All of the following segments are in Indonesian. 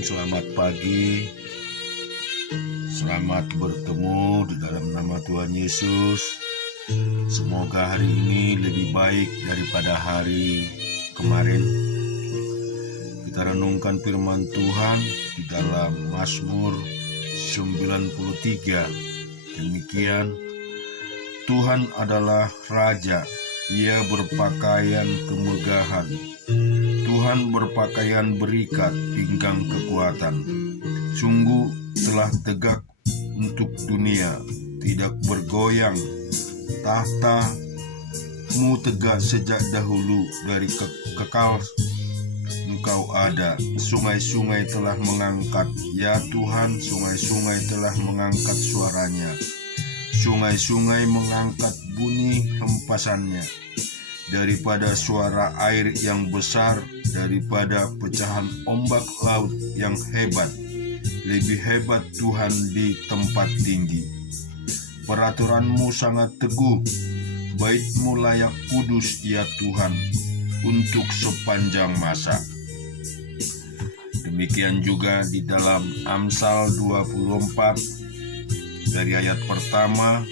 selamat pagi. Selamat bertemu di dalam nama Tuhan Yesus. Semoga hari ini lebih baik daripada hari kemarin. Kita renungkan firman Tuhan di dalam Mazmur 93. Demikian, Tuhan adalah Raja, Ia berpakaian kemegahan. Tuhan berpakaian berikat pinggang kekuatan. Sungguh telah tegak untuk dunia, tidak bergoyang. Tahta-Mu tegak sejak dahulu, dari kekal Engkau ada. Sungai-sungai telah mengangkat, ya Tuhan, sungai-sungai telah mengangkat suaranya. Sungai-sungai mengangkat bunyi hempasannya. Daripada suara air yang besar, daripada pecahan ombak laut yang hebat, lebih hebat Tuhan di tempat tinggi. Peraturan-Mu sangat teguh, bait-Mu layak kudus, ya Tuhan, untuk sepanjang masa. Demikian juga di dalam Amsal 24 dari ayat pertama.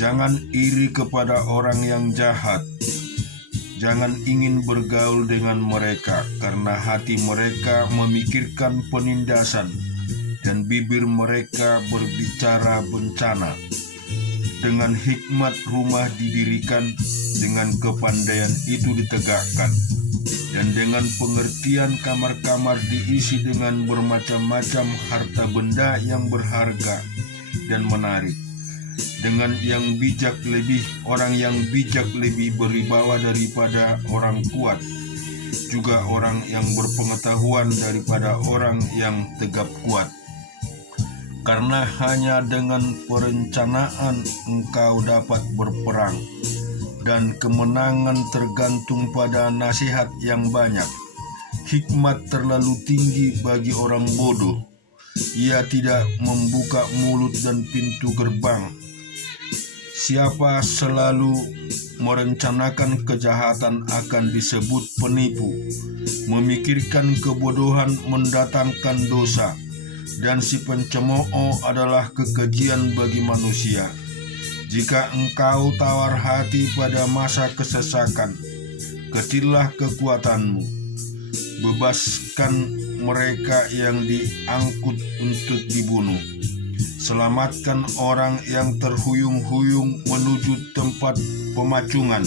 Jangan iri kepada orang yang jahat. Jangan ingin bergaul dengan mereka, karena hati mereka memikirkan penindasan dan bibir mereka berbicara bencana. Dengan hikmat rumah didirikan, dengan kepandaian itu ditegakkan, dan dengan pengertian kamar-kamar diisi dengan bermacam-macam harta benda yang berharga dan menarik. Dengan orang yang bijak lebih berwibawa daripada orang kuat, juga orang yang berpengetahuan daripada orang yang tegap kuat. Karena hanya dengan perencanaan engkau dapat berperang, dan kemenangan tergantung pada nasihat yang banyak. Hikmat terlalu tinggi bagi orang bodoh. Ia tidak membuka mulut dan pintu gerbang. Siapa selalu merencanakan kejahatan akan disebut penipu. Memikirkan kebodohan mendatangkan dosa, dan si pencemooh adalah kekejian bagi manusia. Jika engkau tawar hati pada masa kesesakan, kecillah kekuatanmu. Bebaskan mereka yang diangkut untuk dibunuh. Selamatkan orang yang terhuyung-huyung menuju tempat pemacungan.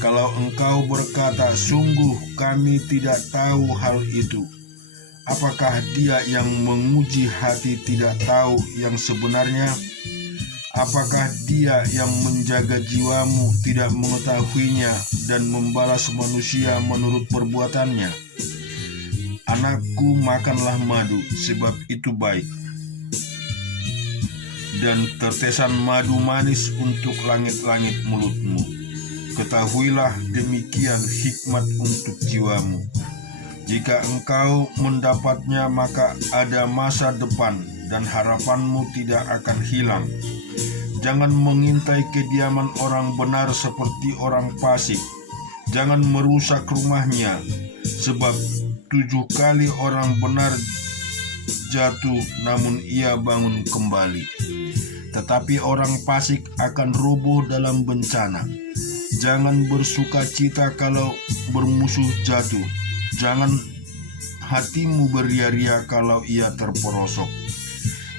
Kalau engkau berkata, sungguh kami tidak tahu hal itu, apakah dia yang menguji hati tidak tahu yang sebenarnya? Apakah dia yang menjaga jiwamu tidak mengetahuinya dan membalas manusia menurut perbuatannya? Anakku, makanlah madu, sebab itu baik, dan tetesan madu manis untuk langit-langit mulutmu. Ketahuilah demikian hikmat untuk jiwamu. Jika engkau mendapatnya, maka ada masa depan, dan harapanmu tidak akan hilang. Jangan mengintai kediaman orang benar seperti orang fasik. Jangan merusak rumahnya, sebab 7 kali orang benar jatuh, namun ia bangun kembali. Tetapi orang fasik akan rubuh dalam bencana. Jangan bersuka cita kalau bermusuh jatuh. Jangan hatimu beria-ria kalau ia terperosok.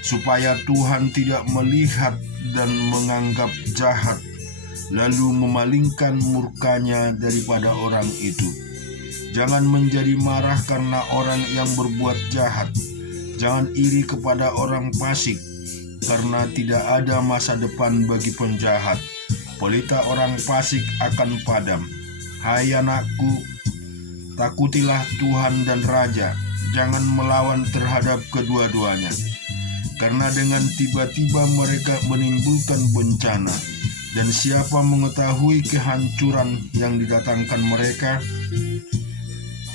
Supaya Tuhan tidak melihat dan menganggap jahat, lalu memalingkan murkanya daripada orang itu. Jangan menjadi marah karena orang yang berbuat jahat. Jangan iri kepada orang fasik, karena tidak ada masa depan bagi penjahat. Pelita orang fasik akan padam. Hai anakku, takutilah Tuhan dan Raja. Jangan melawan terhadap kedua-duanya, karena dengan tiba-tiba mereka menimbulkan bencana. Dan siapa mengetahui kehancuran yang didatangkan mereka?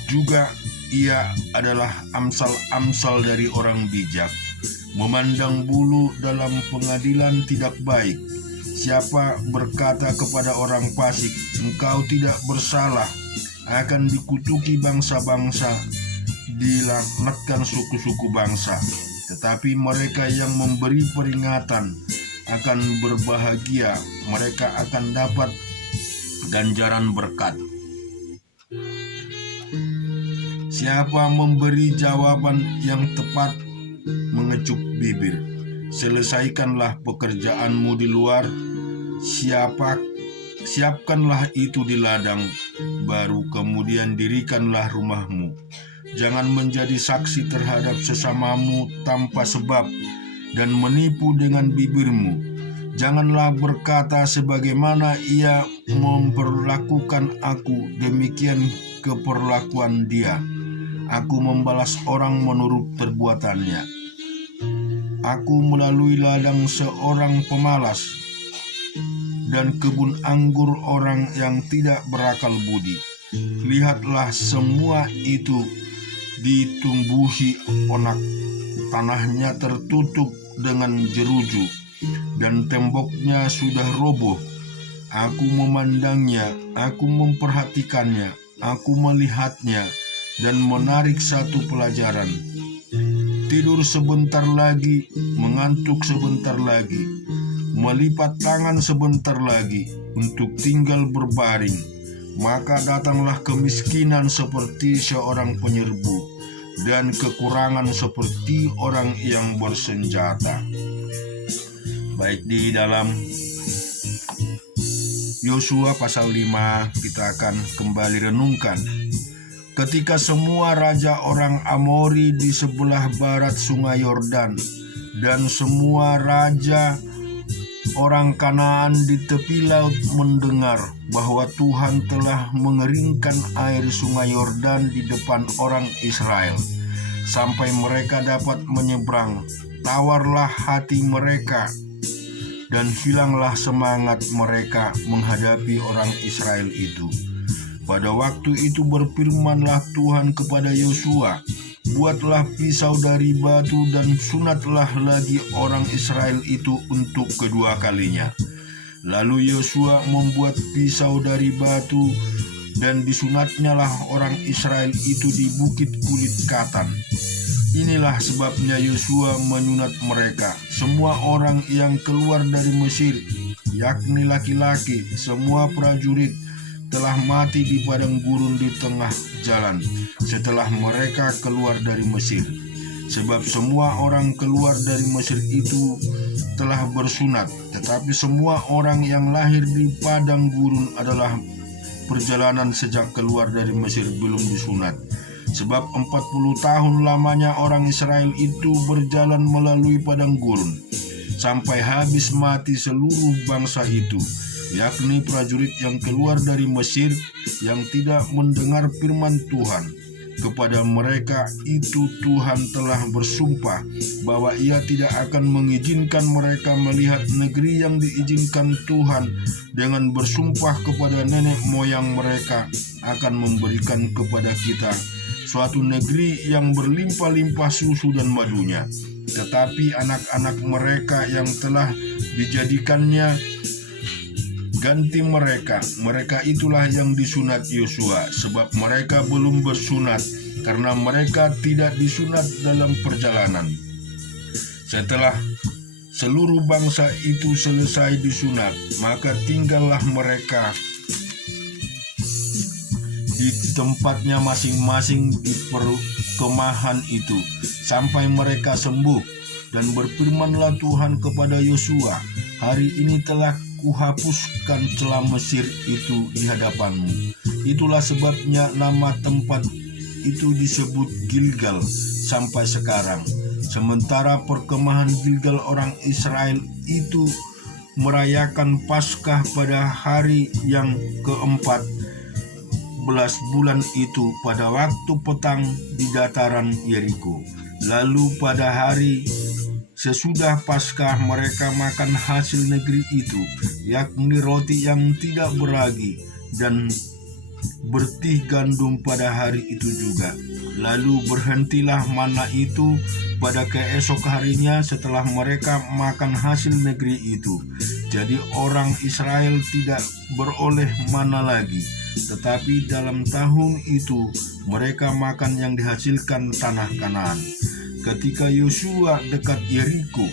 Juga ia adalah amsal-amsal dari orang bijak. Memandang bulu dalam pengadilan tidak baik. Siapa berkata kepada orang fasik, engkau tidak bersalah, akan dikutuki bangsa-bangsa. dilaknatkan suku-suku bangsa, tetapi mereka yang memberi peringatan akan berbahagia, mereka akan dapat ganjaran berkat. Siapa memberi jawaban yang tepat mengecup bibir. Selesaikanlah pekerjaanmu di luar, siapkanlah itu di ladang, baru kemudian dirikanlah rumahmu. Jangan menjadi saksi terhadap sesamamu tanpa sebab dan menipu dengan bibirmu. Janganlah berkata sebagaimana ia memperlakukan aku, demikian keperlakuan dia. Aku membalas orang menurut perbuatannya. Aku melalui ladang seorang pemalas dan kebun anggur orang yang tidak berakal budi. Lihatlah, semua itu ditumbuhi onak, tanahnya tertutup dengan jeruju, dan temboknya sudah roboh. Aku memandangnya, aku memperhatikannya, aku melihatnya, dan menarik satu pelajaran. Tidur sebentar lagi, mengantuk sebentar lagi, melipat tangan sebentar lagi untuk tinggal berbaring. Maka datanglah kemiskinan seperti seorang penyerbu, dan kekurangan seperti orang yang bersenjata. Baik, di dalam Yosua pasal 5 kita akan kembali renungkan. Ketika semua raja orang Amori di sebelah barat sungai Yordan dan semua raja orang Kanaan di tepi laut mendengar bahwa Tuhan telah mengeringkan air sungai Yordan di depan orang Israel, sampai mereka dapat menyeberang, tawarlah hati mereka dan hilanglah semangat mereka menghadapi orang Israel itu. Pada waktu itu berfirmanlah Tuhan kepada Yosua, buatlah pisau dari batu dan sunatlah lagi orang Israel itu untuk kedua kalinya. Lalu Yosua membuat pisau dari batu dan disunatnyalah orang Israel itu di bukit kulit katan. Inilah sebabnya Yosua menyunat mereka, semua orang yang keluar dari Mesir, yakni laki-laki, semua prajurit, telah mati di padang gurun di tengah jalan setelah mereka keluar dari Mesir. Sebab semua orang keluar dari Mesir itu telah bersunat, tetapi semua orang yang lahir di padang gurun adalah perjalanan sejak keluar dari Mesir belum disunat. Sebab 40 tahun lamanya orang Israel itu berjalan melalui padang gurun, sampai habis mati seluruh bangsa itu, yakni prajurit yang keluar dari Mesir yang tidak mendengar firman Tuhan. Kepada mereka itu Tuhan telah bersumpah bahwa ia tidak akan mengizinkan mereka melihat negeri yang diizinkan Tuhan, dengan bersumpah kepada nenek moyang mereka akan memberikan kepada kita suatu negeri yang berlimpah-limpah susu dan madunya. Tetapi anak-anak mereka yang telah dijadikannya ganti mereka itulah yang disunat Yosua, sebab mereka belum bersunat karena mereka tidak disunat dalam perjalanan. Setelah seluruh bangsa itu selesai disunat, maka tinggallah mereka di tempatnya masing-masing di perkemahan itu sampai mereka sembuh. Dan berfirmanlah Tuhan kepada Yosua, hari ini telah kuhapuskan celah Mesir itu di hadapanmu. Itulah sebabnya nama tempat itu disebut Gilgal sampai sekarang. Sementara perkemahan Gilgal, orang Israel itu merayakan Paskah pada hari yang keempat belas bulan itu pada waktu petang di dataran Yeriko. Lalu pada hari sesudah Paskah mereka makan hasil negeri itu, yakni roti yang tidak beragi dan bertih gandum pada hari itu juga. Lalu berhentilah mana itu pada keesok harinya setelah mereka makan hasil negeri itu. Jadi orang Israel tidak beroleh mana lagi, tetapi dalam tahun itu mereka makan yang dihasilkan tanah Kanaan. Ketika Yosua dekat Yeriko,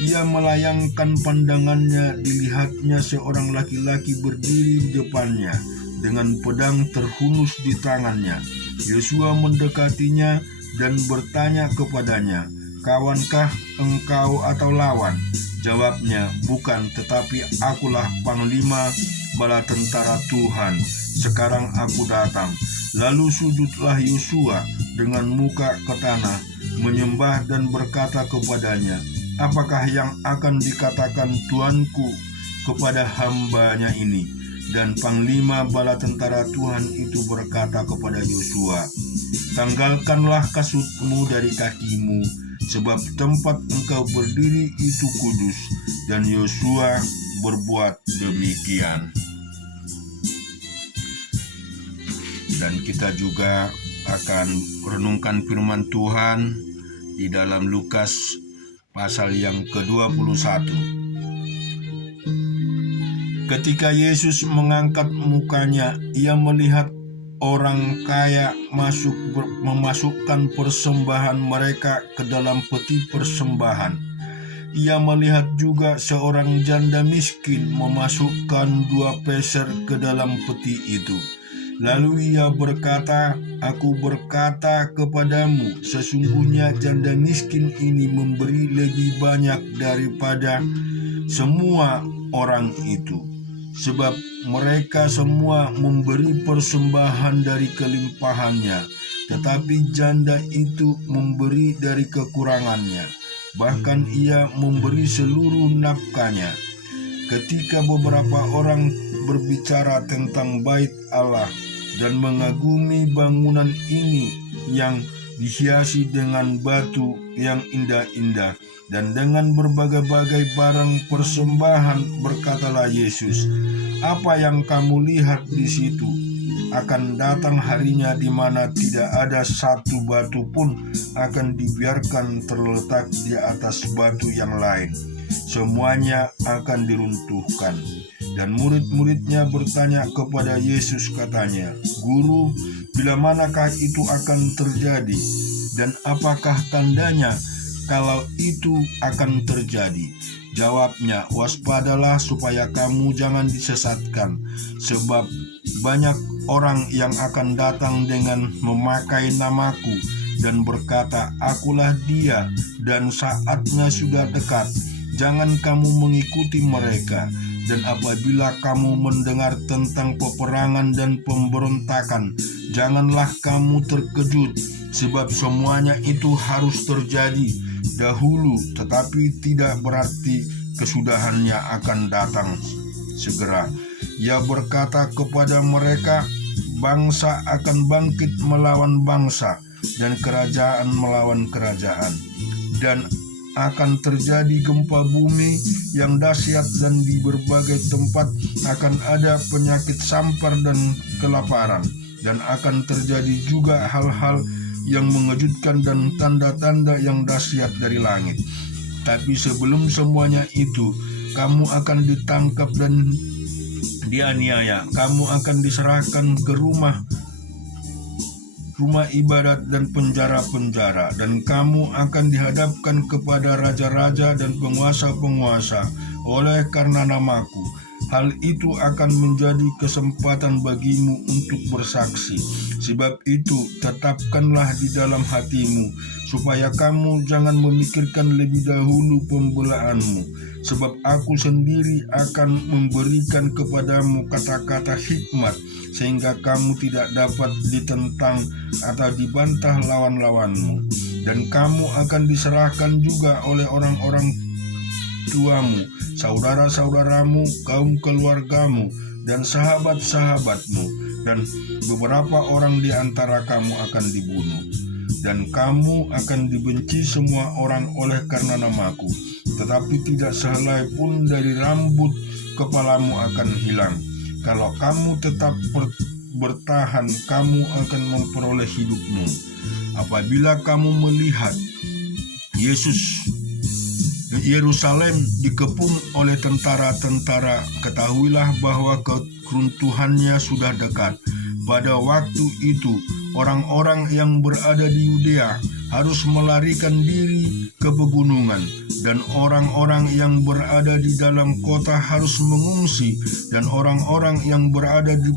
ia melayangkan pandangannya, dilihatnya seorang laki-laki berdiri di depannya dengan pedang terhunus di tangannya. Yosua mendekatinya dan bertanya kepadanya, "Kawankah engkau atau lawan?" Jawabnya, "Bukan, tetapi akulah panglima bala tentara Tuhan. Sekarang aku datang." Lalu sujudlah Yosua dengan muka ke tanah, menyembah dan berkata kepadanya, "Apakah yang akan dikatakan Tuanku kepada hambanya ini?" Dan panglima bala tentara Tuhan itu berkata kepada Yosua, "Tanggalkanlah kasutmu dari kakimu, sebab tempat engkau berdiri itu kudus." Dan Yosua berbuat demikian. Dan kita juga akan renungkan firman Tuhan di dalam Lukas pasal yang ke-21. Ketika Yesus mengangkat mukanya, ia melihat orang kaya memasukkan persembahan mereka ke dalam peti persembahan. Ia melihat juga seorang janda miskin memasukkan 2 peser ke dalam peti itu. Lalu ia berkata, "Aku berkata kepadamu, sesungguhnya janda miskin ini memberi lebih banyak daripada semua orang itu. Sebab mereka semua memberi persembahan dari kelimpahannya, tetapi janda itu memberi dari kekurangannya. Bahkan ia memberi seluruh nafkahnya." Ketika beberapa orang berbicara tentang bait Allah dan mengagumi bangunan ini yang dihiasi dengan batu yang indah-indah dan dengan berbagai-bagai barang persembahan, berkatalah Yesus, "Apa yang kamu lihat di situ? Akan datang harinya di mana tidak ada satu batu pun akan dibiarkan terletak di atas batu yang lain. Semuanya akan diruntuhkan." Dan murid-muridnya bertanya kepada Yesus, katanya, "Guru, bila manakah itu akan terjadi? Dan apakah tandanya kalau itu akan terjadi?" Jawabnya, "Waspadalah supaya kamu jangan disesatkan, sebab banyak orang yang akan datang dengan memakai namaku dan berkata, 'Akulah dia,' dan saatnya sudah dekat. Jangan kamu mengikuti mereka. Dan apabila kamu mendengar tentang peperangan dan pemberontakan, janganlah kamu terkejut, sebab semuanya itu harus terjadi dahulu, tetapi tidak berarti kesudahannya akan datang segera." Ia berkata kepada mereka, "Bangsa akan bangkit melawan bangsa, dan kerajaan melawan kerajaan. Dan akan terjadi gempa bumi yang dahsyat, dan di berbagai tempat akan ada penyakit sampar dan kelaparan. Dan akan terjadi juga hal-hal yang mengejutkan dan tanda-tanda yang dahsyat dari langit. Tapi sebelum semuanya itu, kamu akan ditangkap dan dianiaya. Kamu akan diserahkan ke rumah ibadat dan penjara-penjara, dan kamu akan dihadapkan kepada raja-raja dan penguasa-penguasa oleh karena namaku. Hal itu akan menjadi kesempatan bagimu untuk bersaksi. Sebab itu, tetapkanlah di dalam hatimu, supaya kamu jangan memikirkan lebih dahulu pembelaanmu. Sebab aku sendiri akan memberikan kepadamu kata-kata hikmat, sehingga kamu tidak dapat ditentang atau dibantah lawan-lawanmu. Dan kamu akan diserahkan juga oleh orang-orang tuamu, saudara-saudaramu, kaum keluargamu, dan sahabat-sahabatmu, dan beberapa orang di antara kamu akan dibunuh. Dan kamu akan dibenci semua orang oleh karena namaku, tetapi tidak sehelai pun dari rambut kepalamu akan hilang. Kalau kamu tetap bertahan, kamu akan memperoleh hidupmu. Apabila kamu melihat Yerusalem dikepung oleh tentara-tentara, ketahuilah bahwa keruntuhannya sudah dekat. Pada waktu itu, orang-orang yang berada di Yudea harus melarikan diri ke pegunungan, dan orang-orang yang berada di dalam kota harus mengungsi, dan orang-orang yang berada di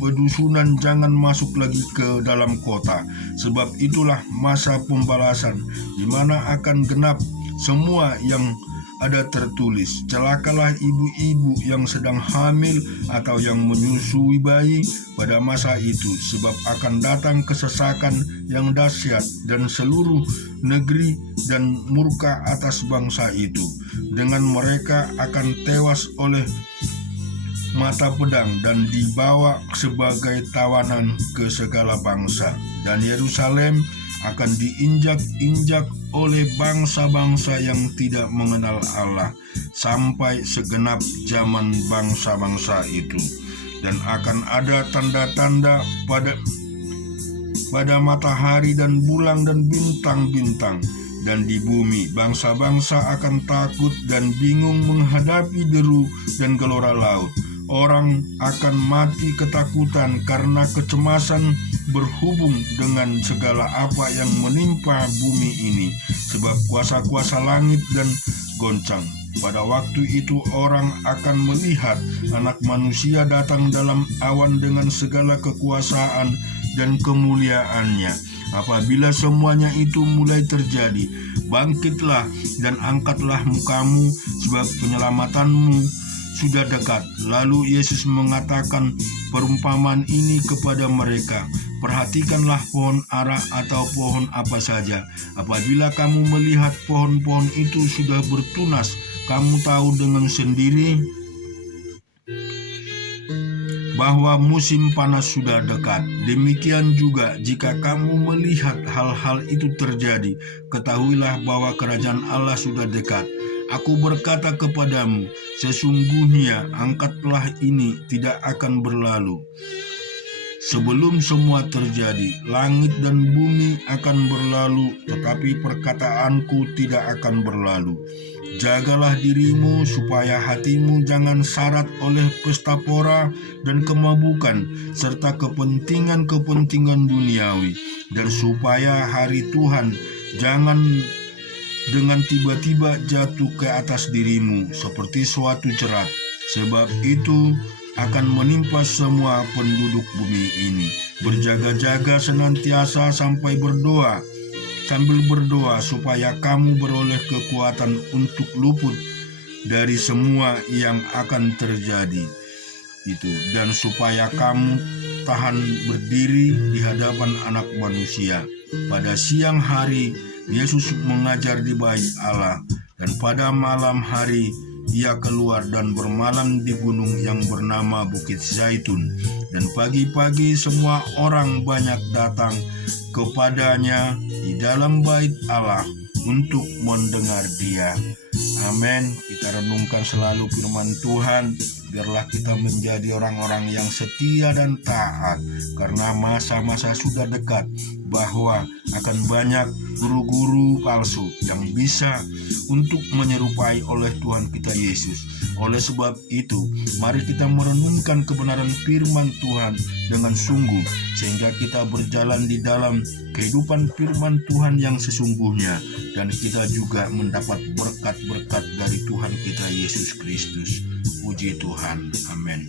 pedusunan jangan masuk lagi ke dalam kota. Sebab itulah masa pembalasan, di mana akan genap semua yang ada tertulis. Celakalah ibu-ibu yang sedang hamil atau yang menyusui bayi pada masa itu, sebab akan datang kesesakan yang dahsyat dan seluruh negeri dan murka atas bangsa itu. Dengan mereka akan tewas oleh mata pedang dan dibawa sebagai tawanan ke segala bangsa. Dan Yerusalem akan diinjak-injak oleh bangsa-bangsa yang tidak mengenal Allah sampai segenap zaman bangsa-bangsa itu. Dan akan ada tanda-tanda pada matahari dan bulan dan bintang-bintang. Dan di bumi bangsa-bangsa akan takut dan bingung menghadapi deru dan gelora laut. Orang akan mati ketakutan karena kecemasan berhubung dengan segala apa yang menimpa bumi ini, sebab kuasa-kuasa langit dan goncang. Pada waktu itu orang akan melihat Anak Manusia datang dalam awan dengan segala kekuasaan dan kemuliaannya. Apabila semuanya itu mulai terjadi, bangkitlah dan angkatlah mukamu, sebab penyelamatanmu sudah dekat. Lalu Yesus mengatakan perumpamaan ini kepada mereka. Perhatikanlah pohon ara atau pohon apa saja. Apabila kamu melihat pohon-pohon itu sudah bertunas, kamu tahu dengan sendiri bahwa musim panas sudah dekat. Demikian juga jika kamu melihat hal-hal itu terjadi, ketahuilah bahwa kerajaan Allah sudah dekat. Aku berkata kepadamu, sesungguhnya angkatlah ini tidak akan berlalu sebelum semua terjadi. Langit dan bumi akan berlalu, tetapi perkataanku tidak akan berlalu. Jagalah dirimu supaya hatimu jangan syarat oleh pesta pora dan kemabukan serta kepentingan-kepentingan duniawi, dan supaya hari Tuhan jangan dengan tiba-tiba jatuh ke atas dirimu seperti suatu jerat, sebab itu akan menimpa semua penduduk bumi ini. Berjaga-jaga senantiasa sambil berdoa supaya kamu beroleh kekuatan untuk luput dari semua yang akan terjadi itu, dan supaya kamu tahan berdiri di hadapan Anak Manusia. Pada siang hari Yesus mengajar di bait Allah, dan pada malam hari Ia keluar dan bermalam di gunung yang bernama Bukit Zaitun. Dan pagi-pagi semua orang banyak datang kepadanya di dalam bait Allah untuk mendengar Dia. Amin. Kita renungkan selalu firman Tuhan. Biarlah kita menjadi orang-orang yang setia dan taat, karena masa-masa sudah dekat bahwa akan banyak guru-guru palsu yang bisa untuk menyerupai oleh Tuhan kita Yesus. Oleh sebab itu, mari kita merenungkan kebenaran firman Tuhan dengan sungguh, sehingga kita berjalan di dalam kehidupan firman Tuhan yang sesungguhnya, dan kita juga mendapat berkat-berkat dari Tuhan kita Yesus Kristus. Puji Tuhan. Amin.